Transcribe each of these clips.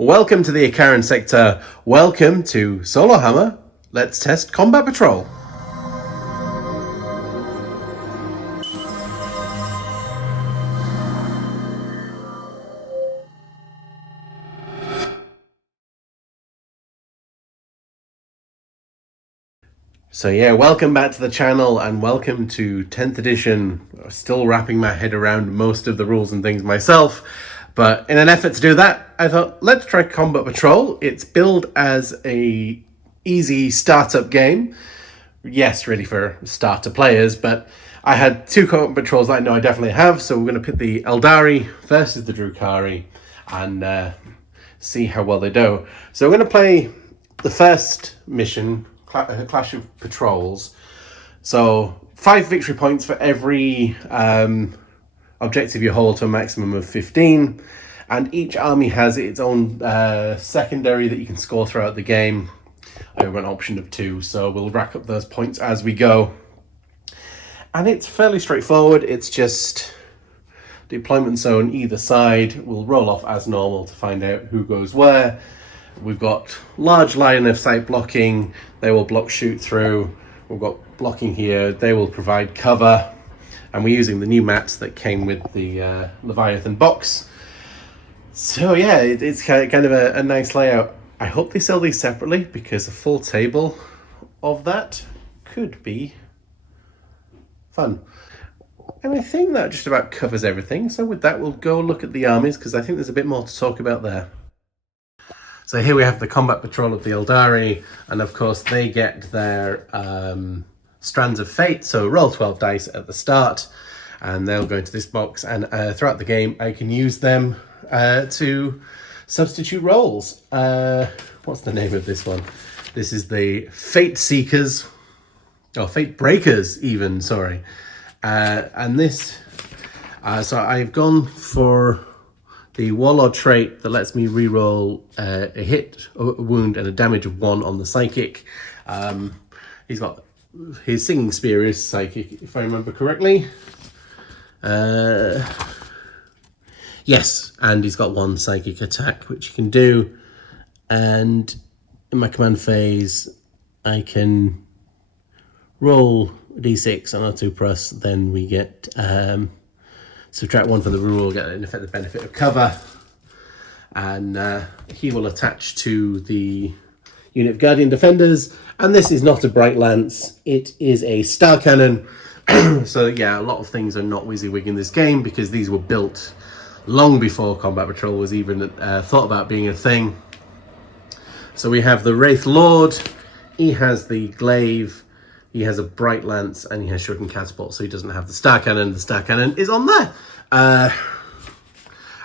Welcome to the Icaran sector. Welcome to Solohammer. Let's test combat patrol. So yeah, welcome back to the channel and welcome to 10th edition. Still wrapping my head around most of the rules and things myself, but in an effort to do that, I thought let's try Combat Patrol. It's billed as a easy startup game. Yes, really for starter players, but I had two Combat Patrols that I know I definitely have, so we're going to pit the Aeldari versus the Drukhari and see how well they do. So we're going to play the first mission, Clash of Patrols. So 5 victory points for every objective you hold to a maximum of 15, and each army has its own secondary that you can score throughout the game. I have an option of 2, so we'll rack up those points as we go. And it's fairly straightforward. It's just deployment zone either side. We'll roll off as normal to find out who goes where. We've got large line of sight blocking. They will block shoot through. We've got blocking here. They will provide cover. And we're using the new mats that came with the Leviathan box. So yeah, it's kind of a nice layout. I hope they sell these separately because a full table of that could be fun. And I think that just about covers everything. So with that, we'll go look at the armies because I think there's a bit more to talk about there. So here we have the combat patrol of the Eldari, and of course they get their strands of fate. So roll 12 dice at the start, and they'll go into this box. And throughout the game, I can use them to substitute rolls. What's the name of this one? This is the Fate Seekers, or Fate Breakers, even. Sorry, and this. So I've gone for the Warlord trait that lets me reroll a hit, a wound, and a damage of 1 on the psychic. He's got his singing spear is psychic, if I remember correctly. Yes, and he's got 1 psychic attack, which he can do. And in my command phase, I can roll a d6 on our 2+, then we get subtract 1 for the rule, get in effect the benefit of cover, and he will attach to the unit of Guardian Defenders. And this is not a Bright Lance, it is a Star Cannon. So yeah, a lot of things are not WYSIWYG in this game because these were built long before Combat Patrol was even thought about being a thing. So we have the Wraith Lord, he has the Glaive, he has a Bright Lance, and he has Shuriken Catapult, so he doesn't have the Star Cannon. The Star Cannon is on there.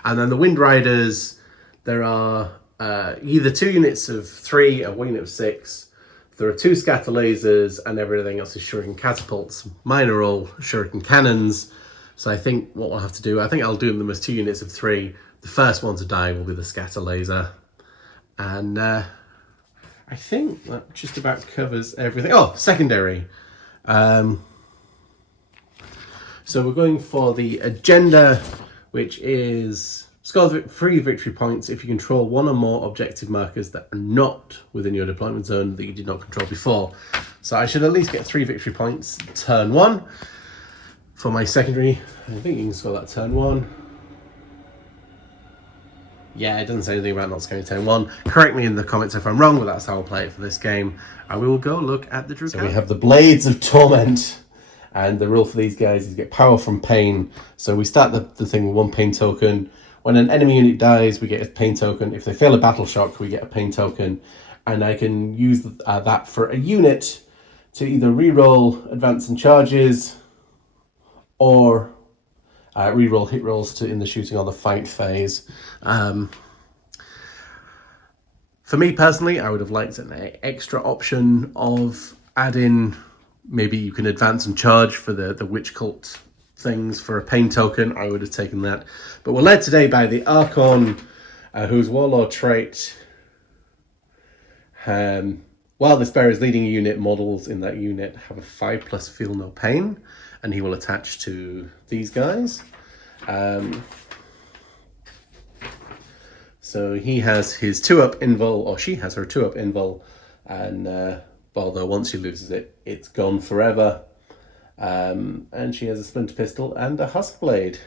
And then the Wind Riders, there are either 2 units of 3 or 1 unit of 6. There are 2 scatter lasers, and everything else is Shuriken Catapults. Mine are all Shuriken Cannons. So I think what we'll have to do, I think I'll do them as 2 units of 3. The first one to die will be the scatter laser. And I think that just about covers everything. Oh, secondary. So we're going for the agenda, which is score 3 victory points if you control 1 or more objective markers that are not within your deployment zone that you did not control before. So I should at least get 3 victory points turn 1 for my secondary. I think you can score that turn 1. Yeah, it doesn't say anything about not scoring turn 1. Correct me in the comments if I'm wrong, but that's how I'll play it for this game. And we will go look at the Drukhari. So we have the Blades of Torment. And the rule for these guys is get power from pain. So we start the thing with 1 pain token. When an enemy unit dies, we get a pain token. If they fail a battle shock, we get a pain token. And I can use that for a unit to either reroll advance and charges or reroll hit rolls in the shooting or the fight phase. For me personally, I would have liked an extra option of adding, maybe you can advance and charge for the witch cult things for a pain token. I would have taken that. But we're led today by the Archon, whose Warlord trait, while this bearer is leading a unit, models in that unit have a 5+ feel no pain, and he will attach to these guys. So he has his 2-up invul, or she has her 2-up invul, and although once she loses it, it's gone forever. And she has a splinter pistol and a husk blade.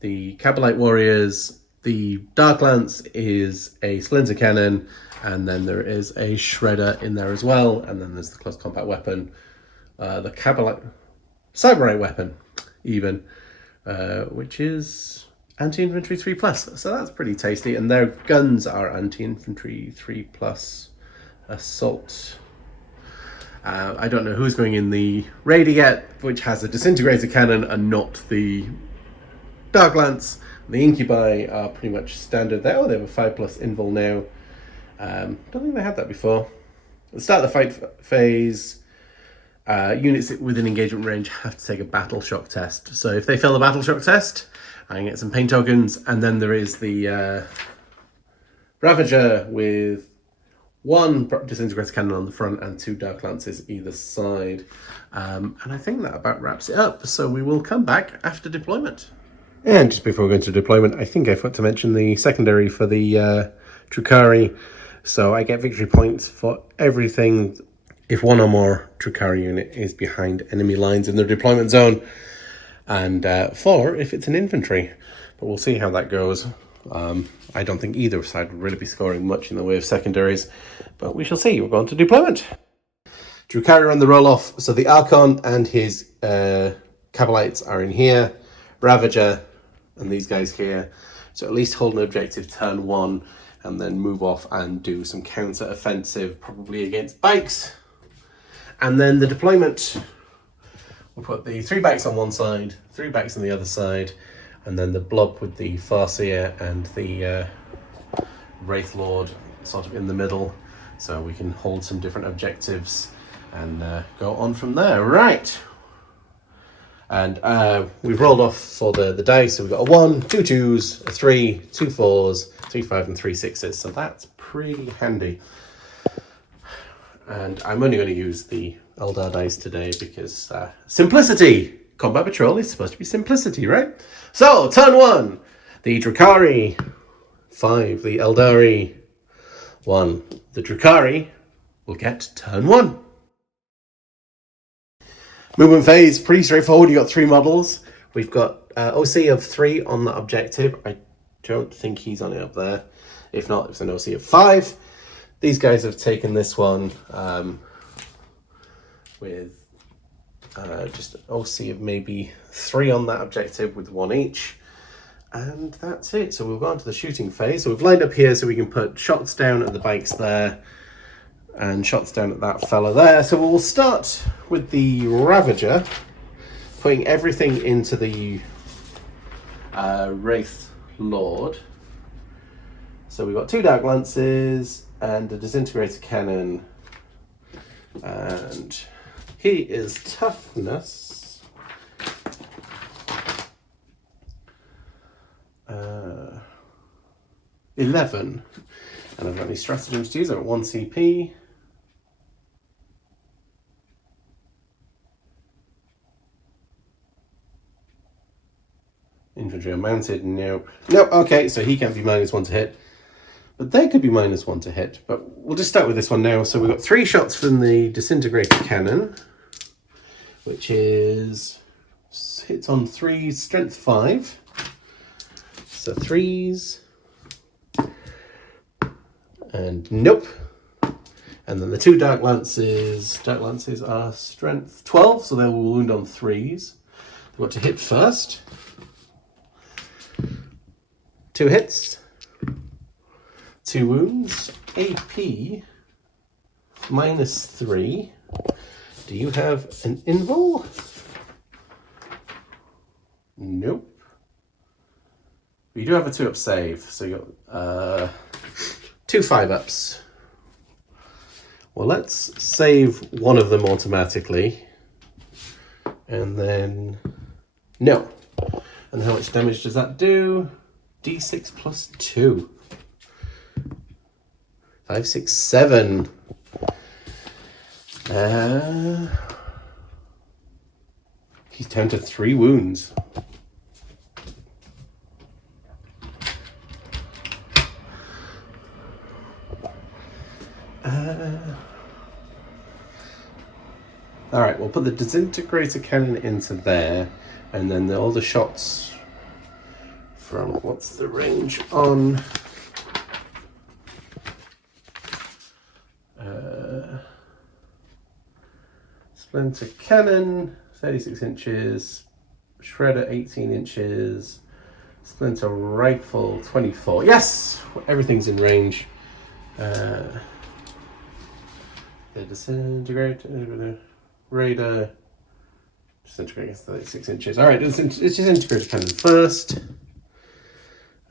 The Cabalite warriors, the Dark Lance is a splinter cannon, and then there is a shredder in there as well, and then there's the close combat weapon, the Cabalite Cyberite weapon, even, which is anti-infantry 3+, so that's pretty tasty. And their guns are anti-infantry 3+ assault. I don't know who's going in the Raider yet, which has a disintegrator cannon and not the Dark Lance. The Incubi are pretty much standard there. Oh, they have a 5+ invul now. Don't think they had that before. At the start of the fight phase, units within engagement range have to take a battle shock test. So if they fail the battle shock test, I can get some pain tokens. And then there is the Ravager with 1 disintegrator cannon on the front and 2 Dark Lances either side. And I think that about wraps it up. So we will come back after deployment. And just before we go into deployment, I think I forgot to mention the secondary for the Drukhari. So I get victory points for everything if 1 or more Drukhari unit is behind enemy lines in their deployment zone, and 4 if it's an infantry. But we'll see how that goes. I don't think either side will really be scoring much in the way of secondaries, but we shall see. We're going to deployment. Drukhari on the roll-off. So the Archon and his Cabalites are in here. Ravager and these guys here. So at least hold an objective turn 1 and then move off and do some counter-offensive, probably against bikes. And then the deployment, we'll put the 3 bikes on one side, 3 bikes on the other side, and then the blob with the Farseer and the Wraith Lord sort of in the middle, so we can hold some different objectives and go on from there. Right. And we've rolled off for the dice, so we've got a 1, 2 2s, a 3, 2 4s, 3 5 and 3 6s, so that's pretty handy. And I'm only going to use the Eldar dice today because simplicity! Combat Patrol is supposed to be simplicity, right? So, turn 1, the Drukhari, 5, the Aeldari, 1. The Drukhari will get turn 1. Movement phase, pretty straightforward. You've got 3 models. We've got OC of 3 on the objective. I don't think he's on it up there. If not, it's an OC of 5. These guys have taken this one with just an OC of maybe 3 on that objective with 1 each. And that's it. So we'll go on to the shooting phase. So we've lined up here so we can put shots down at the bikes there and shots down at that fella there. So we'll start with the Ravager, putting everything into the Wraith Lord. So we've got 2 Dark Lances and a disintegrator cannon, and he is toughness 11, and I've got any stratagems to use. I'm at 1 CP. Infantry unmounted, nope. Nope, okay, so he can't be -1 to hit. But they could be -1 to hit. But we'll just start with this one now. So we've got 3 shots from the disintegrator cannon, which is hits on 3, strength 5. So 3s. And nope. And then the 2 Dark Lances. Dark Lances are strength 12, so they will wound on 3s. We've got to hit first. 2 hits, 2 wounds, AP -3. Do you have an invul? Nope. But you do have a 2-up save, so you got 2 5-ups. Well, let's save one of them automatically, and then no. And how much damage does that do? D6 plus 2. 5, 6, 7. He's down to 3 wounds. Alright, we'll put the disintegrator cannon into there, and then all the shots from, what's the range on? Splinter cannon, 36 inches, shredder 18 inches, splinter rifle 24. Yes! Everything's in range. The disintegrator, radar, disintegrator 36 inches. Alright, it's disintegrator cannon first.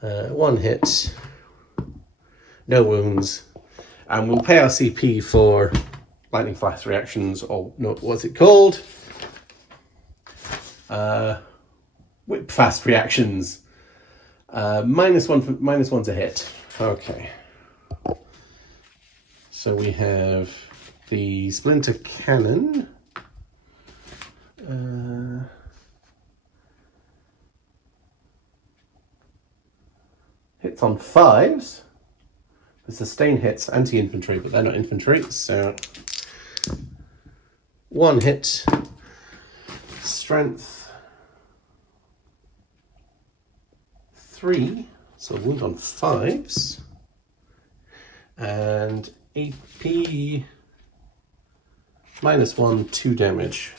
One hit, no wounds, and we'll pay our CP for lightning flash reactions, or no, what's it called? Whip fast reactions. -1 to hit. Okay. So we have the splinter cannon. Hits on 5s. The sustain hits anti-infantry, but they're not infantry, so 1 hit. Strength 3, so wound on 5s. And AP -1, 2 damage.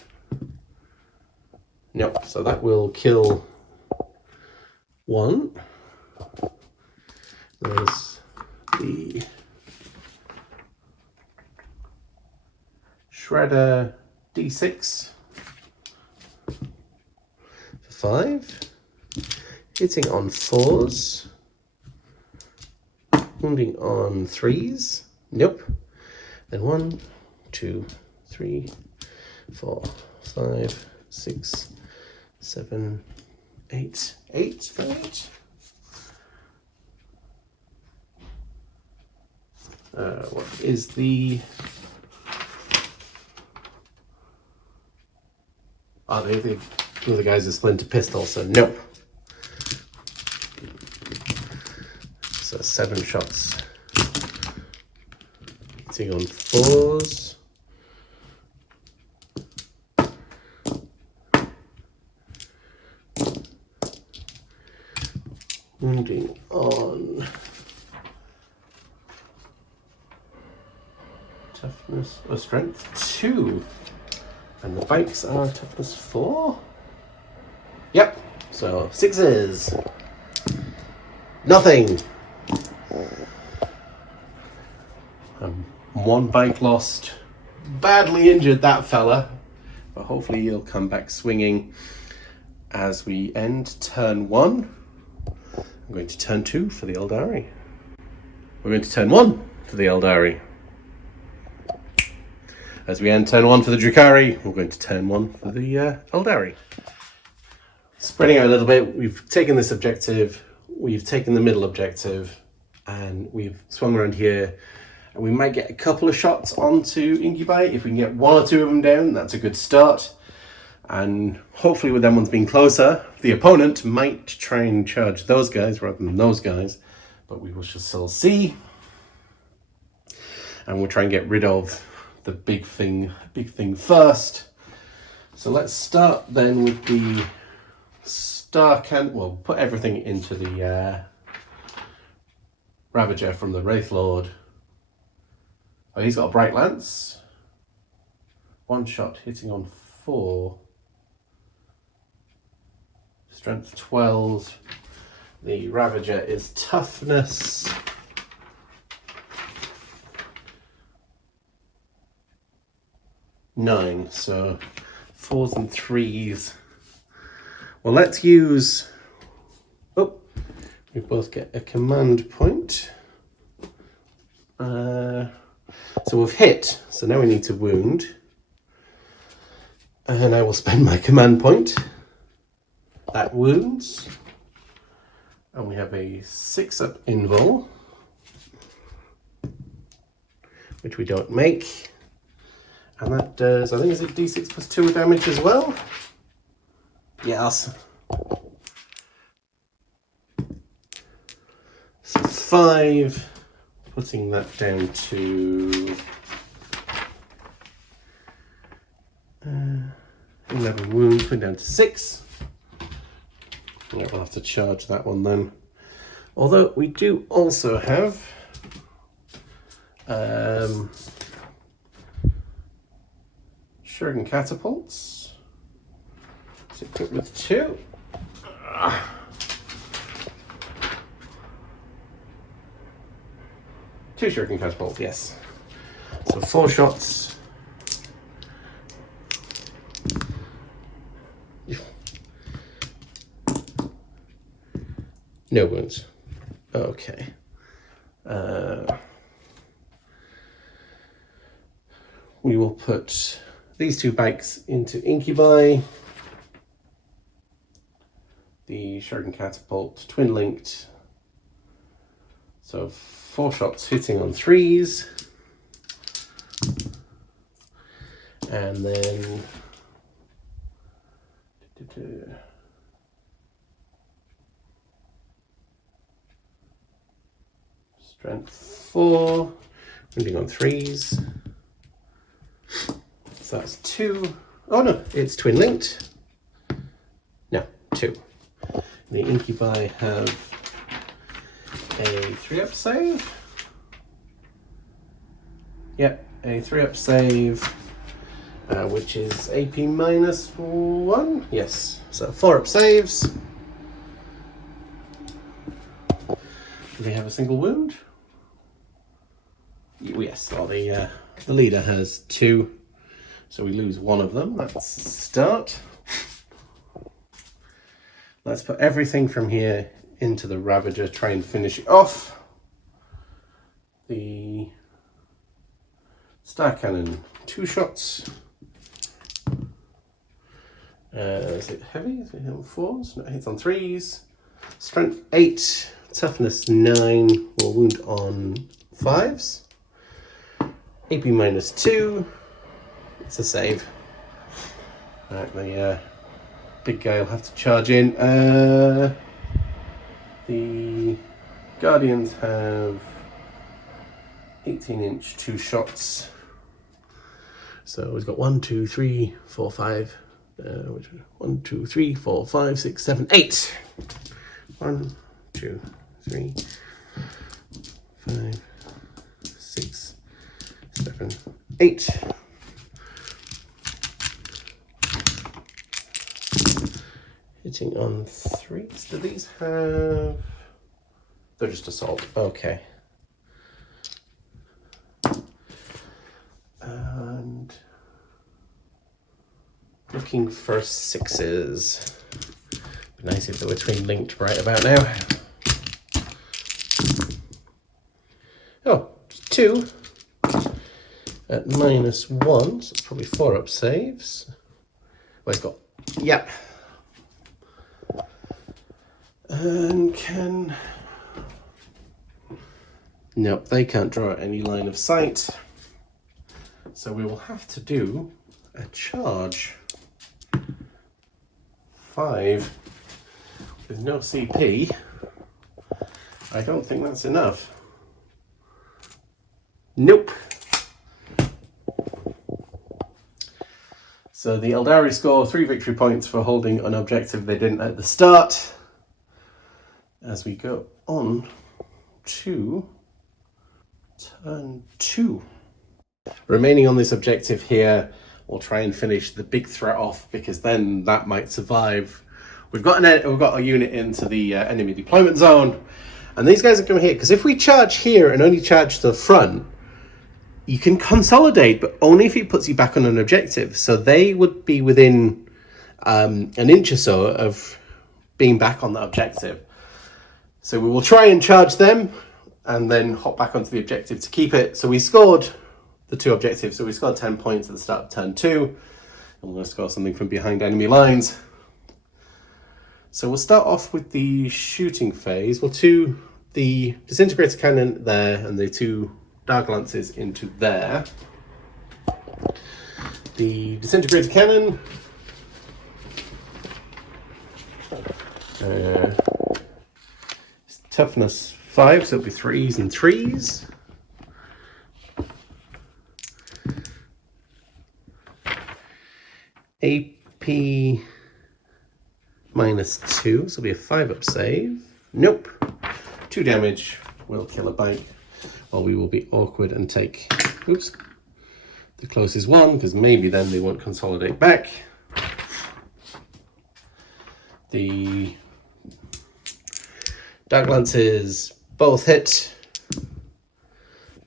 Nope, so that will kill 1. There's the shredder D6 for 5, hitting on 4s, wounding on 3s. Nope. Then 1, 2, 3, 4, 5, 6, 7, 8. 8, right? What is the... Oh, two of the guys are splinter pistol, so no. So 7 shots. Hitting on 4s. Wounding on toughness or strength 2. And the bikes are toughness 4. Yep, so 6s. Nothing. 1 bike lost. Badly injured, that fella. But hopefully he'll come back swinging as we end turn 1. I'm going to turn 2 for the Eldari. We're going to turn 1 for the Eldari. As we end turn 1 for the Drukhari, we're going to turn 1 for the Eldari. Spreading out a little bit, we've taken this objective, we've taken the middle objective, and we've swung around here. And we might get a couple of shots onto Incubi. If we can get 1 or 2 of them down, that's a good start. And hopefully with them ones being closer, the opponent might try and charge those guys rather than those guys. But we will still see. And we'll try and get rid of the big thing first. So let's start then with the Star Cannon. We'll put everything into the Ravager from the Wraith Lord. Oh, he's got a Bright Lance. 1 shot hitting on 4. Strength 12. The Ravager is toughness 9, so 4s and 3s. Well, let's use... Oh, we both get a command point. So we've hit, so now we need to wound. And I will spend my command point. That wounds. And we have a 6-up invul, which we don't make. And that does, I think, is it D6 plus 2 damage as well? Yes. So 5 putting that down to 11 wounds, putting down to 6. Yeah, we'll have to charge that one then. Although we do also have shuriken catapults. So equipped with 2. 2 shuriken catapults, yes. So 4 shots. No wounds. Okay. We will put these 2 bikes into incubi. The shuriken catapult, twin linked. So 4 shots hitting on 3s. And then strength 4, wounding on 3s. So that's 2. Oh no, it's twin linked. No, 2. The incubi have a 3-up save. Yep, a 3-up save, which is AP minus 1. Yes, so 4-up saves. Do they have a single wound? Yes, well, the leader has 2, so we lose 1 of them. That's a start. Let's put everything from here into the Ravager, try and finish it off. The Star Cannon, 2 shots. Is it heavy? Is it hit on 4s? No, it hits on 3s. Strength 8, toughness 9, will wound on 5s. AP minus 2, it's a save. Right, the big guy will have to charge in. The Guardians have 18-inch 2 shots. So we've got 1, 2, 3, 4, 5. 1, 2, 3, 4, 5, 6, 7, 8. 1, 2, 3, 5, 6, 7, 8. Hitting on 3s. Do these have... They're just assault. Okay. And looking for 6s. Be nice if they were twin linked right about now. Oh, 2 at minus 1, so it's probably 4-up saves. Well, he's got... Yep. And can... Nope, they can't draw any line of sight. So we will have to do a charge. 5 with no CP. I don't think that's enough. Nope. So the Eldari score 3 victory points for holding an objective they didn't at the start. As we go on to turn 2. Remaining on this objective here, we'll try and finish the big threat off, because then that might survive. We've got a unit into the enemy deployment zone, and these guys are coming here, because if we charge here and only charge to the front, you can consolidate, but only if it puts you back on an objective. So they would be within an inch or so of being back on that objective. So we will try and charge them and then hop back onto the objective to keep it. So we scored the 2 objectives. So we scored 10 points at the start of turn 2. And we're going to score something from behind enemy lines. So we'll start off with the shooting phase. We'll do the disintegrator cannon there and the 2 dark lances into there. The disintegrator cannon. Toughness 5, so it'll be 3s and 3s. AP -2, so it'll be a 5-up save. Nope. 2 damage will kill a bike, or we will be awkward and take, oops, the closest one, because maybe then they won't consolidate back. The Dark Lances both hit,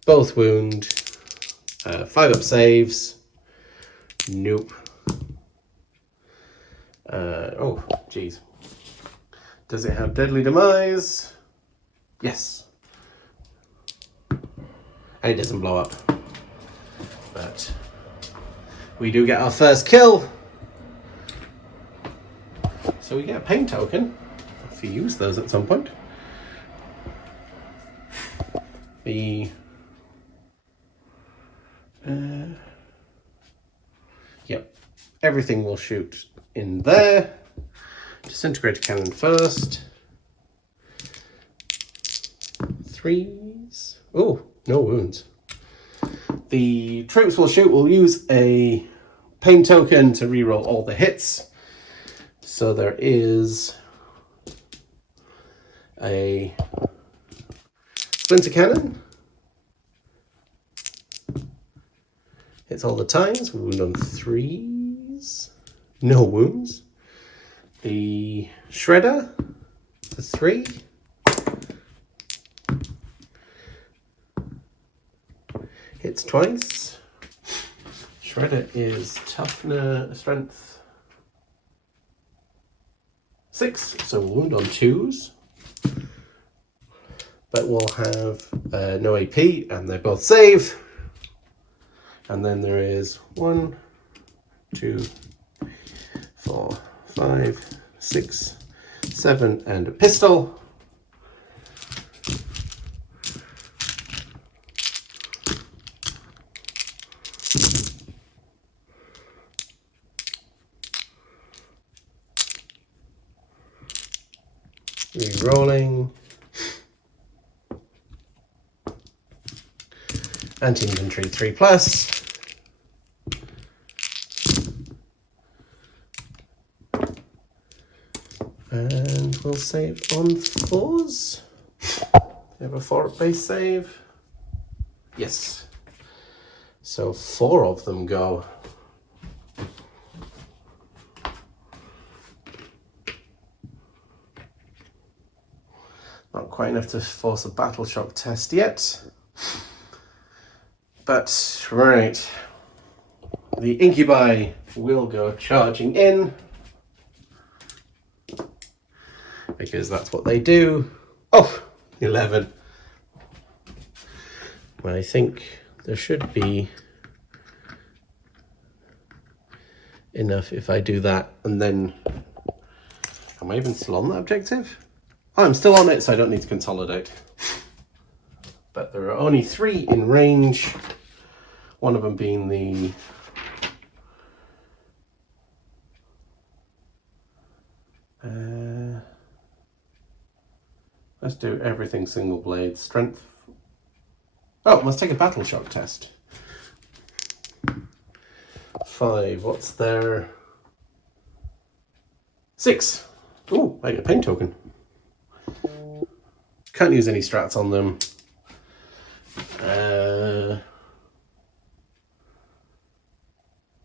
both wound, 5-up saves. Nope. Oh, geez. Does it have Deadly Demise? Yes. And it doesn't blow up. But we do get our first kill. So we get a pain token if you use those at some point. Yep, everything will shoot in there. Disintegrator cannon first. 3s. Oh, no wounds. The troops will shoot. We'll use a pain token to reroll all the hits. So there is a splinter cannon. Hits all the times. Wound on 3s. No wounds. The shredder for 3. Hits twice. Shredder is toughness, strength 6, so wound on 2s. But we'll have no AP, and they both save. And then there is 1, 2, 4, 5, 6, 7, and a pistol. Re-rolling. Anti-infantry 3+. And we'll save on 4s. We have a 4 base save. Yes. So 4 of them go. Not quite enough to force a battle shock test yet. But, right. The incubi will go charging in. Because that's what they do. Oh, 11. Well, I think there should be enough if I do that. And then, am I even still on that objective? Oh, I'm still on it, so I don't need to consolidate. But there are only 3 in range. One of them being the let's do everything single blade. Strength. Oh, let's take a battle shock test. 5. What's there? 6. Oh, I get a pain token. Can't use any strats on them.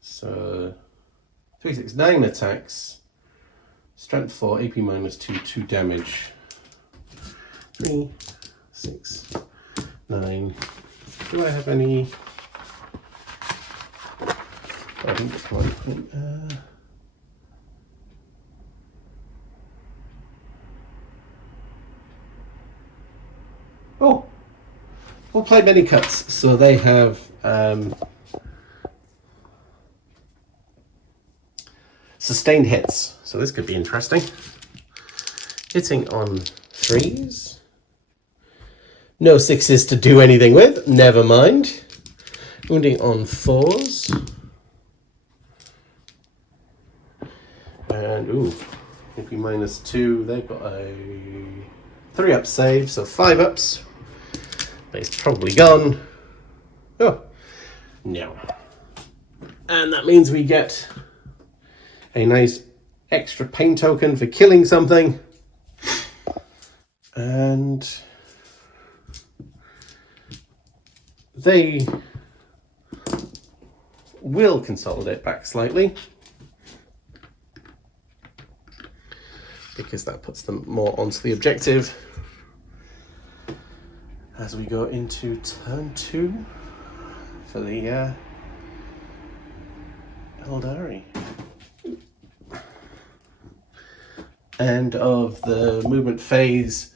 So 3, 6, 9 attacks. Strength 4, AP -2, 2 damage. 3, 6, 9. Do I have any? I think it's 1. Oh, we'll play many cuts. So they have sustained hits. So this could be interesting. Hitting on 3s. No 6s to do anything with. Never mind. Wounding on 4s. And ooh, AP -2. They've got a 3-up save, so 5-ups. But it's probably gone. Oh, no. And that means we get a nice extra pain token for killing something. And they will consolidate back slightly, because that puts them more onto the objective as we go into turn 2 for the Aeldari. End of the movement phase.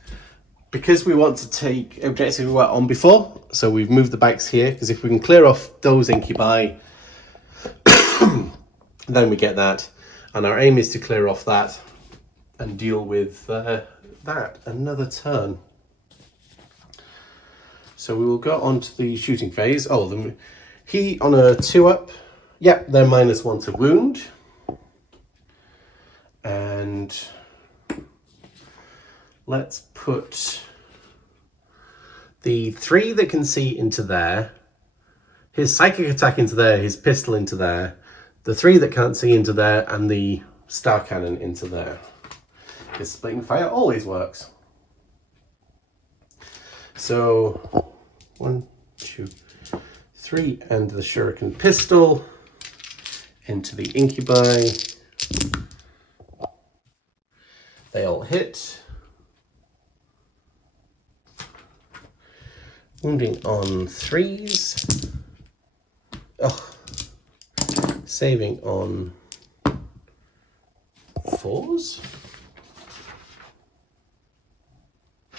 Because we want to take objectives we were on before, so we've moved the bikes here, because if we can clear off those incubi, then we get that. And our aim is to clear off that and deal with that another turn. So we will go on to the shooting phase. Oh, he on a 2-up. Yep, they're -1 to wound. And let's put the 3 that can see into there, his psychic attack into there, his pistol into there, the 3 that can't see into there, and the star cannon into there. His splitting fire always works. So 1, 2, 3, and the shuriken pistol into the incubi. They all hit. Wounding on 3s. Oh. Saving on 4s.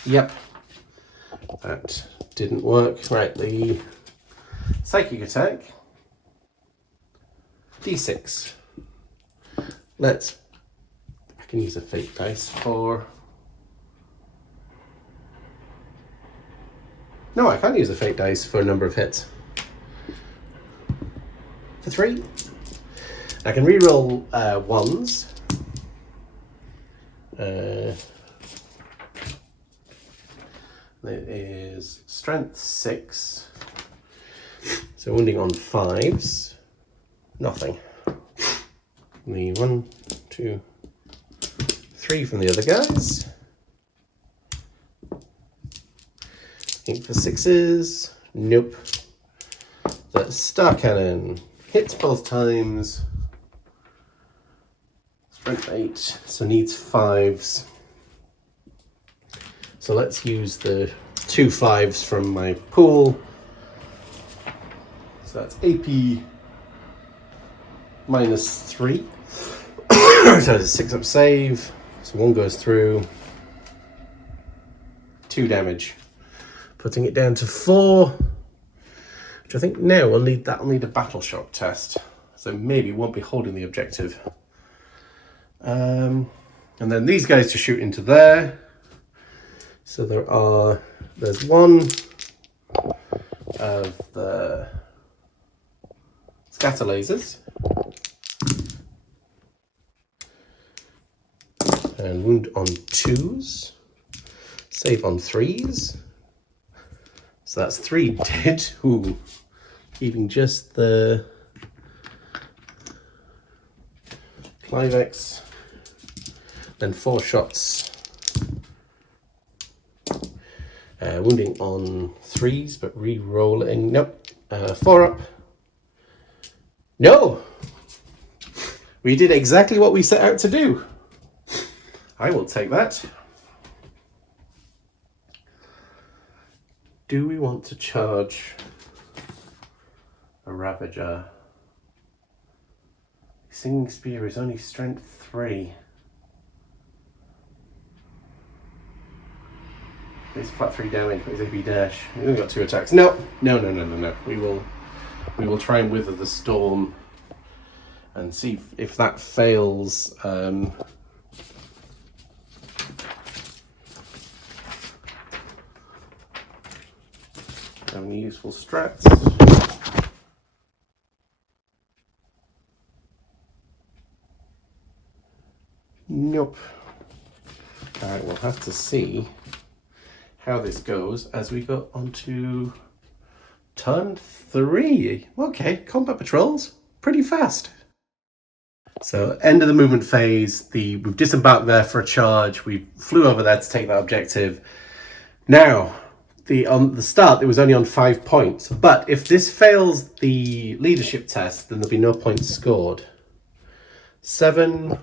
Yep. That didn't work. Right, the psychic attack. D6. I can use a fake dice for... No, I can't use a fake dice for a number of hits. For 3. I can reroll 1s. It is strength 6. So wounding on 5s. Nothing. The 1, 2, 3 from the other guys. Looking for 6s. Nope. The star cannon hits both times. Strength 8, so needs 5s. So let's use the 2 5s from my pool. So that's AP -3. So it's a 6-up save. So 1 goes through. 2 damage. Putting it down to 4. Which I think now we'll need a battle shock test. So maybe won't be holding the objective. And then these guys to shoot into there. So there's 1 of the scatter lasers. And wound on 2s. Save on 3s. So that's 3 dead. Ooh. Keeping just the Clivex. Then 4 shots. Wounding on 3s, but re-rolling. Nope. 4 up. No! We did exactly what we set out to do. I will take that. Do we want to charge a Ravager? Singing Spear is only strength 3. It's flat 3 damage, but it's AP dash. We've only got 2 attacks. No. We will try and wither the storm and see if that fails. Have any useful strats? Nope. Alright, we'll have to see how this goes as we go on to turn 3. Okay, combat patrols, pretty fast. So end of the movement phase, we've disembarked there for a charge. We flew over there to take that objective. Now, on the start, it was only on 5 points. But if this fails the leadership test, then there'll be no points scored. 7.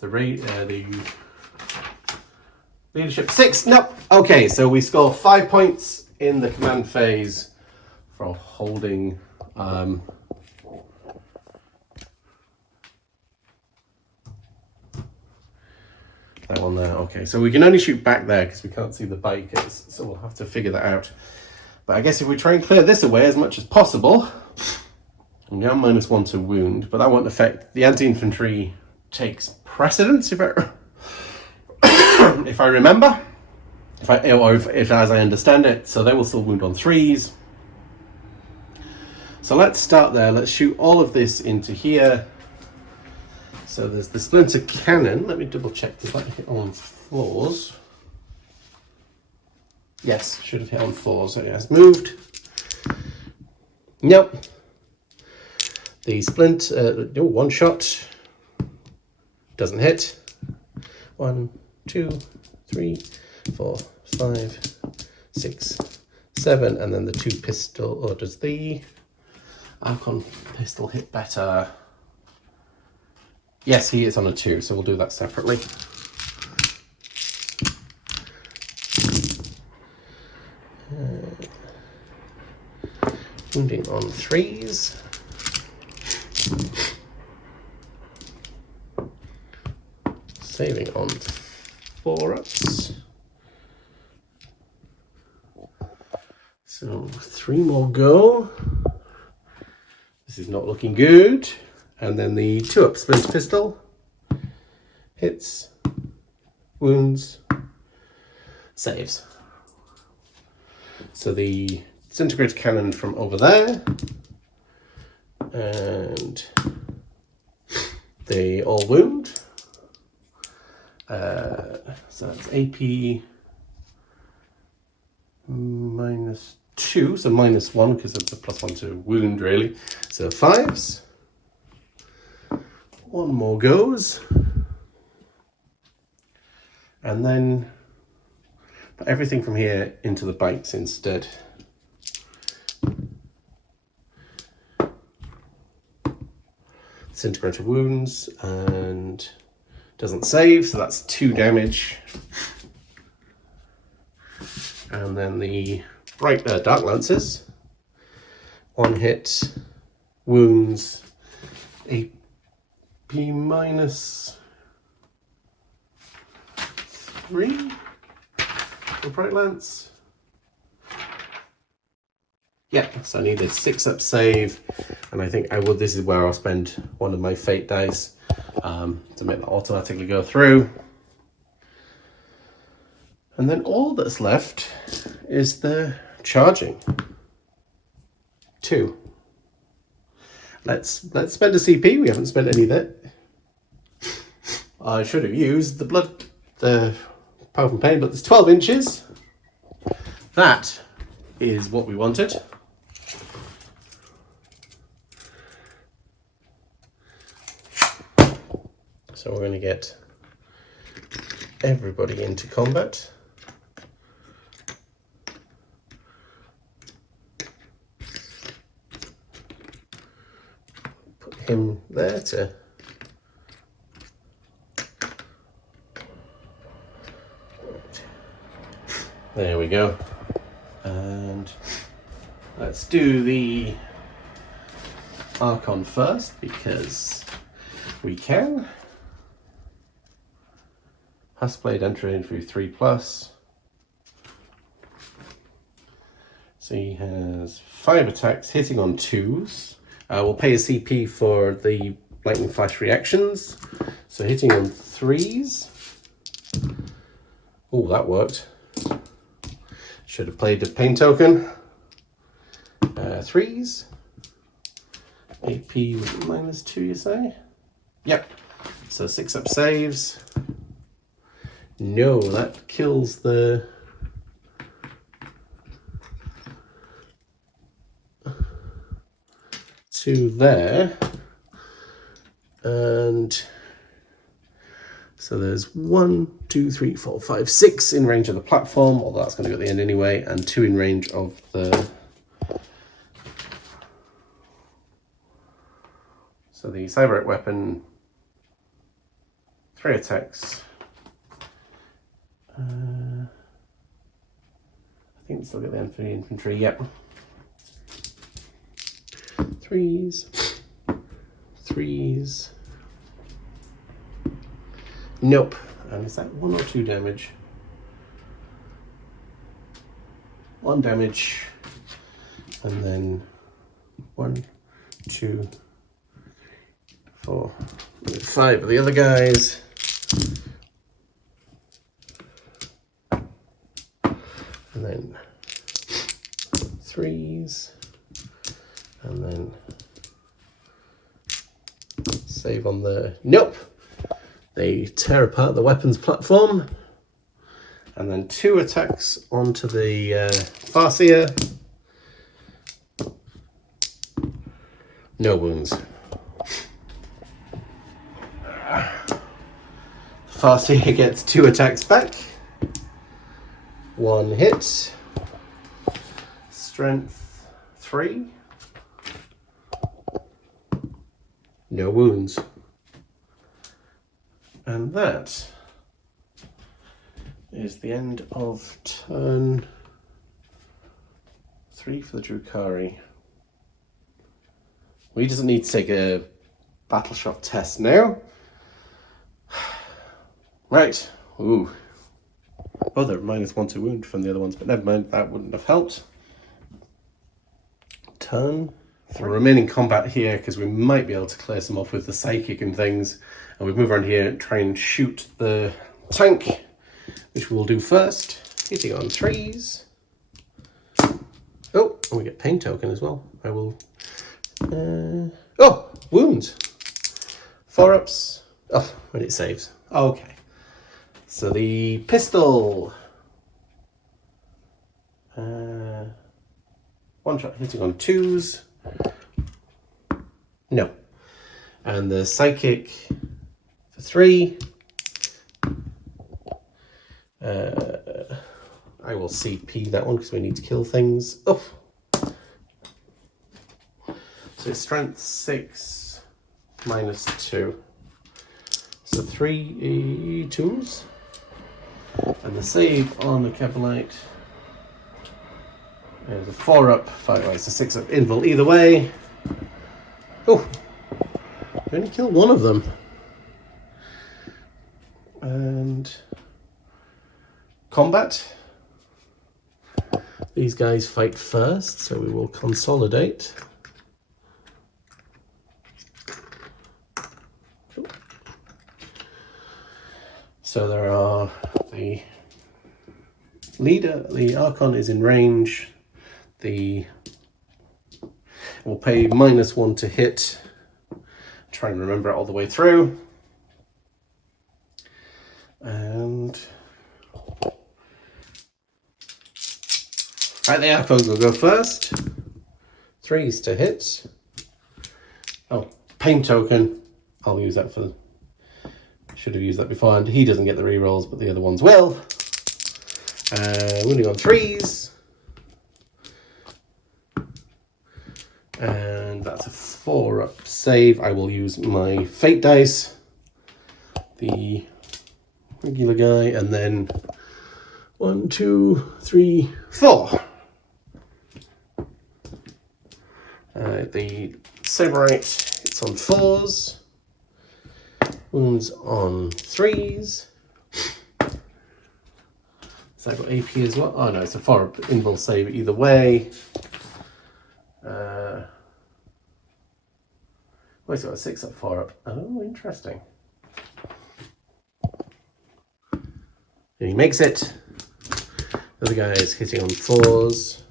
The leadership 6. Nope. Okay, so we score 5 points in the command phase for holding. That one there. Okay, so we can only shoot back there because we can't see the bikers, so we'll have to figure that out. But I guess if we try and clear this away as much as possible, we are -1 to wound, but that won't affect the anti-infantry. Takes precedence if I remember, if as I understand it. So they will still wound on 3s. So let's start there. Let's shoot all of this into here. So there's the splinter cannon. Let me double check. Did that hit on 4s? Yes, should have hit on 4s. So it has moved. Nope. The splint, one shot. Doesn't hit. 1, 2, 3, 4, 5, 6, 7, and then the 2 pistol. Or does the Archon pistol hit better? Yes, he is on a 2, so we'll do that separately. Wounding on 3s. Saving on 4-ups. So 3 more go. This is not looking good. And then the 2-up splinter pistol. Hits. Wounds. Saves. So the disintegrator cannon from over there. And they all wound. So that's AP -2, so -1 because of the +1 to wound, really. So 5s. 1 more goes. And then put everything from here into the bikes instead. Disintegrator wounds and doesn't save, so that's 2 damage. And then the dark lances. 1 hit, wounds, AP -3 for bright lance. Yeah, so I need a 6-up save, and I think this is where I'll spend one of my fate dice to make that automatically go through. And then all that's left is the charging. 2. Let's spend a CP. We haven't spent any of it. I should have used the power from pain, but there's 12 inches. That is what we wanted. So we're going to get everybody into combat. Put him there to there we go. And let's do the Archon first because we can. Has played entry into 3+. So he has 5 attacks, hitting on 2s. We'll pay a CP for the lightning flash reactions. So hitting on 3s. Oh, that worked. Should have played a pain token. 3s. AP was -2, you say? Yep. So 6-up saves. No, that kills the two there. And so there's 1, 2, 3, 4, 5, 6 in range of the platform, although that's going to go at the end anyway, and 2 in range of the... So the cyber weapon, 3 attacks. I think it's still got the end for the infantry, yep. 3s, 3s. Nope. And is that 1 or 2 damage? 1 damage. And then 1, 2, 4, 5 of the other guys. And then 3s. And then save on the... Nope! They tear apart the weapons platform. And then 2 attacks onto the Farseer. No wounds. The Farseer gets 2 attacks back. 1 hit. Strength 3. No wounds. And that is the end of turn 3 for the Drukhari. Well, he doesn't need to take a battle shot test now. Right. Ooh. Oh, they're -1 to wound from the other ones, but never mind, that wouldn't have helped. Turn 3. Remaining combat here, because we might be able to clear some off with the psychic and things. And we move around here and try and shoot the tank, which we'll do first. Hitting on 3s. Oh, and we get pain token as well. I will... oh, wounds. 4-ups. Oh, when it saves. Okay. So the pistol. 1 shot hitting on 2s. No. And the psychic for 3. I will CP that one because we need to kill things. Oh. So it's strength 6 -2. So 3 tools. And the save on the Cavalite. There's a 4-up, 5 it's a 6-up invul either way. Oh, we only kill 1 of them. And combat. These guys fight first, so we will consolidate. So there are the leader, the Archon is in range. We'll pay -1 to hit. Try and remember it all the way through. And right, the Archon will go first. 3s to hit. Oh, pain token. I'll use that for... Should have used that before, and he doesn't get the rerolls, but the other ones will. Wounding on 3s. And that's a 4-up save. I will use my fate dice. The regular guy, and then 1, 2, 3, 4. The Saberite, it's on 4s. Wounds on 3s. So I've got AP as well. Oh no, it's a 4-up invul save either way. Oh, he's got a 6-up 4-up. Oh, interesting. And he makes it. The other guy is hitting on 4s.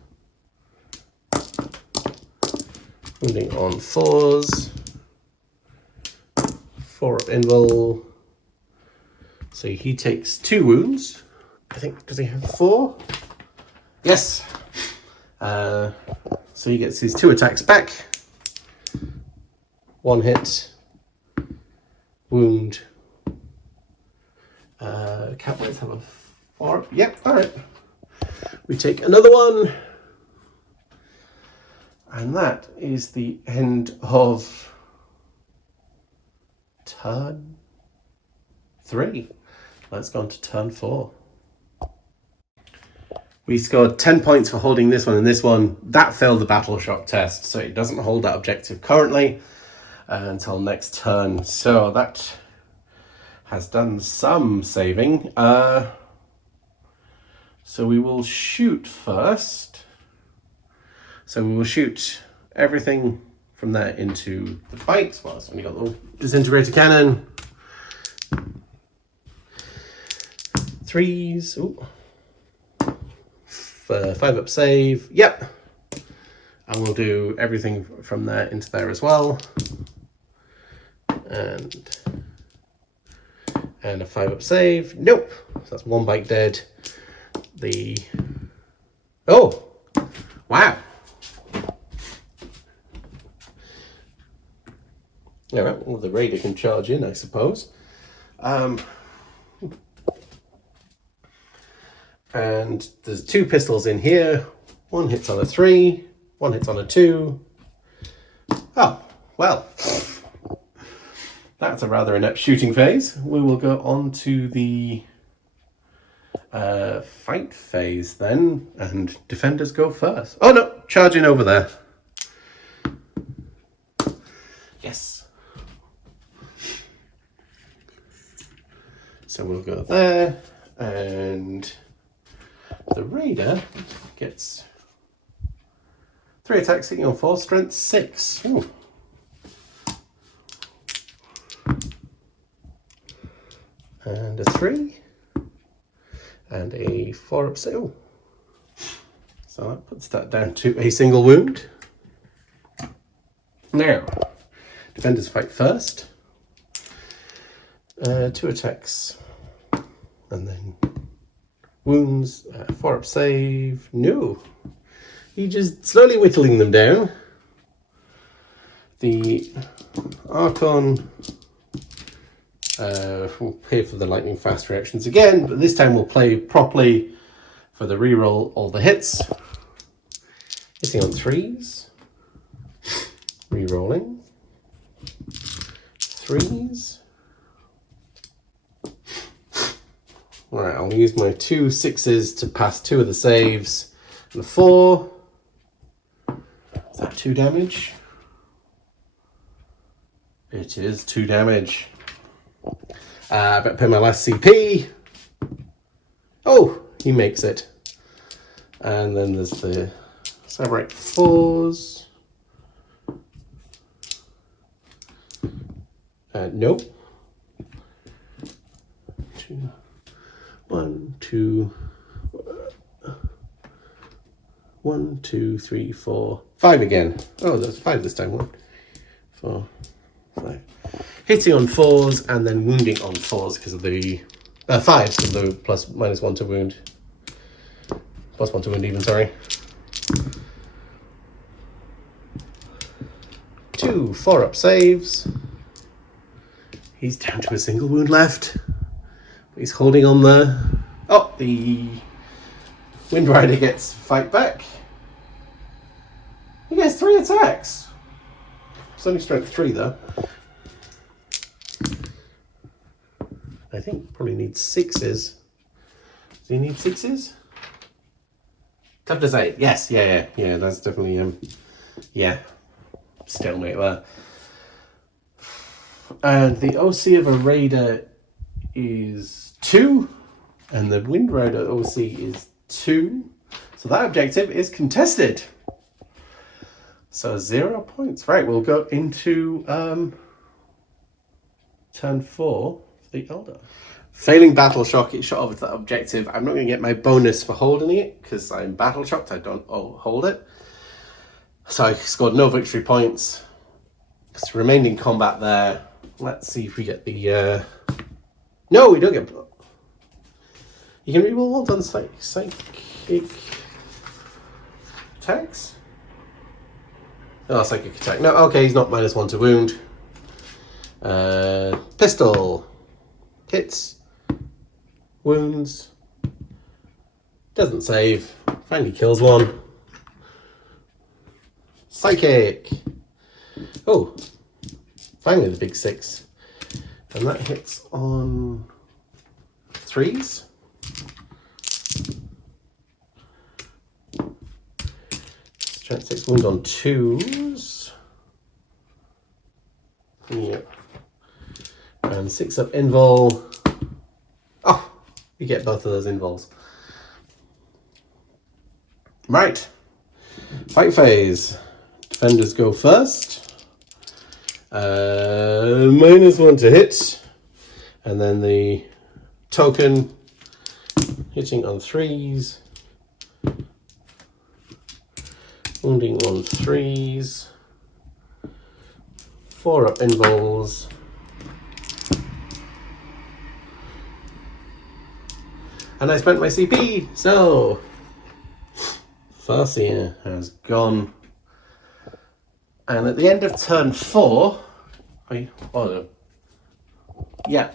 Wounding on 4s. 4-up invul. So he takes 2 wounds. I think, does he have 4? Yes. So he gets his 2 attacks back. 1 hit. wound. Cowboys have a 4. Yep, alright. We take another one. And that is the end of turn 3. Let's go on to turn 4. We scored 10 points for holding this one and this one. That failed the battle shock test, so it doesn't hold that objective currently until next turn. So that has done some saving. So we will shoot first. So we will shoot everything from there into the fight. Well, it's only got a little disintegrator cannon. 3s. Ooh. 5-up save. Yep. And we'll do everything from there into there as well. And a 5-up save. Nope. So that's 1 bike dead. Oh! Wow! Yeah, well, the raider can charge in, I suppose. And there's 2 pistols in here. 1 hits on a 3, 1 hits on a 2. Oh, well. That's a rather inept shooting phase. We will go on to the fight phase then, and defenders go first. Oh no, charging over there. Yes. So we'll go there, and the raider gets 3 attacks hitting on 4, strength 6. Ooh. And a 3. And a 4-up save. Ooh. So that puts that down to a single wound. Now, defenders fight first. 2 attacks. And then wounds, 4-up save. No. He just slowly whittling them down. The Archon will pay for the lightning fast reactions again, but this time we'll play properly for the reroll all the hits. Hitting on 3s. Rerolling. 3s. Alright, I'll use my 2 6s to pass 2 of the saves. And a 4. Is that 2 damage? It is 2 damage. I better pay my last CP. Oh, he makes it. And then there's the Samurai 4s. Nope. 2, 1, 2, 1, 2, 3, 4, 5 again. Oh, there's 5 this time. 1, 4, 5. Hitting on 4s and then wounding on 4s because of the 5s because of the plus minus 1 to wound. Plus 1 to wound even, sorry. 2 4-up saves. He's down to a single wound left. He's holding on there. Oh, the Wind Rider gets fight back. He gets 3 attacks. It's only strength 3 though. I think probably needs 6s. Does he need 6s? Tough to say. Yes, yeah. That's definitely stalemate there. And the OC of a Raider is 2, and the Wind Rider OC is 2. So that objective is contested. So 0 points. Right, we'll go into turn 4 for the Eldar. Failing battle shock, it shot over to that objective. I'm not going to get my bonus for holding it because I'm battle shocked. I don't hold it. So I scored no victory points. It's remained in combat there. Let's see if we get the... No, we don't get... You can reroll ones on psychic attacks? Oh, psychic attack. No, okay, he's not minus 1 to wound. Pistol. Hits. Wounds. Doesn't save. Finally kills one. Psychic. Oh. Finally the big 6. And that hits on 3s. Strength 6 wounds on 2s. Yep. And 6 up invul. Oh, you get both of those invuls. Right. Fight phase. Defenders go first. -1 to hit. And then the token hitting on 3s. Wounding on 3s. 4 up invuls. And I spent my CP, so Farseer has gone. And at the end of turn 4, yeah,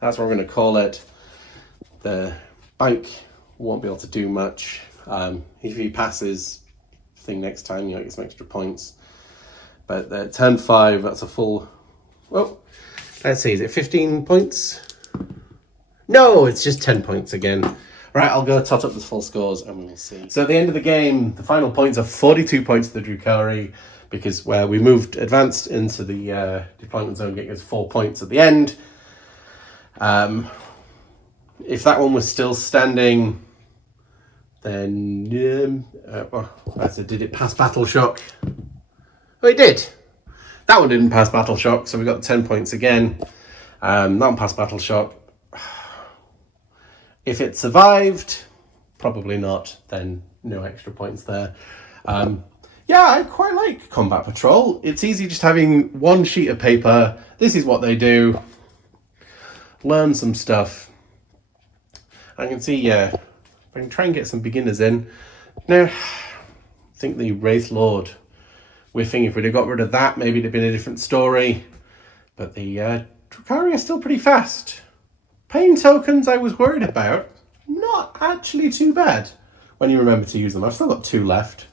that's what we're going to call it. The bike won't be able to do much. If he passes thing next time, you know, get some extra points. But turn 5, that's a full. Well, let's see, is it 15 points? No, it's just 10 points again. Right, I'll go tot up the full scores and we'll see. So at the end of the game, the final points are 42 points to the Drukhari, because where we moved advanced into the deployment zone, getting us 4 points at the end. If that one was still standing, then did it pass Battle Shock? Oh, it did. That one didn't pass Battle Shock, so we got 10 points again. That one passed Battle Shock. If it survived, probably not, then no extra points there. Yeah, I quite like Combat Patrol. It's easy just having one sheet of paper. This is what they do. Learn some stuff. I can see, I can try and get some beginners in. Now, I think the Wraith Lord whiffing, if we'd have got rid of that, maybe it'd have been a different story. But the Drukhari are still pretty fast. Pain tokens I was worried about. Not actually too bad when you remember to use them. I've still got 2 left.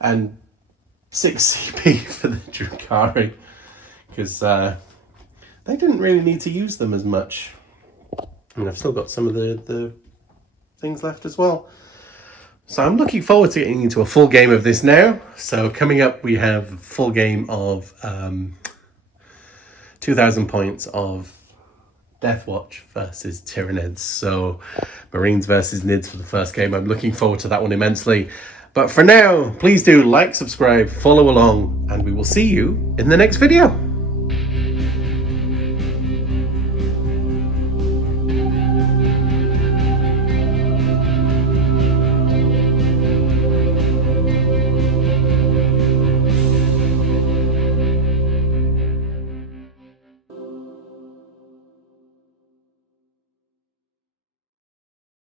And 6 CP for the Drukhari. Because they didn't really need to use them as much. And I've still got some of the things left as well. So I'm looking forward to getting into a full game of this now. So coming up we have a full game of 2,000 points of Deathwatch versus Tyranids. So Marines versus Nids for the first game. I'm looking forward to that one immensely. But for now, please do like, subscribe, follow along, and we will see you in the next video.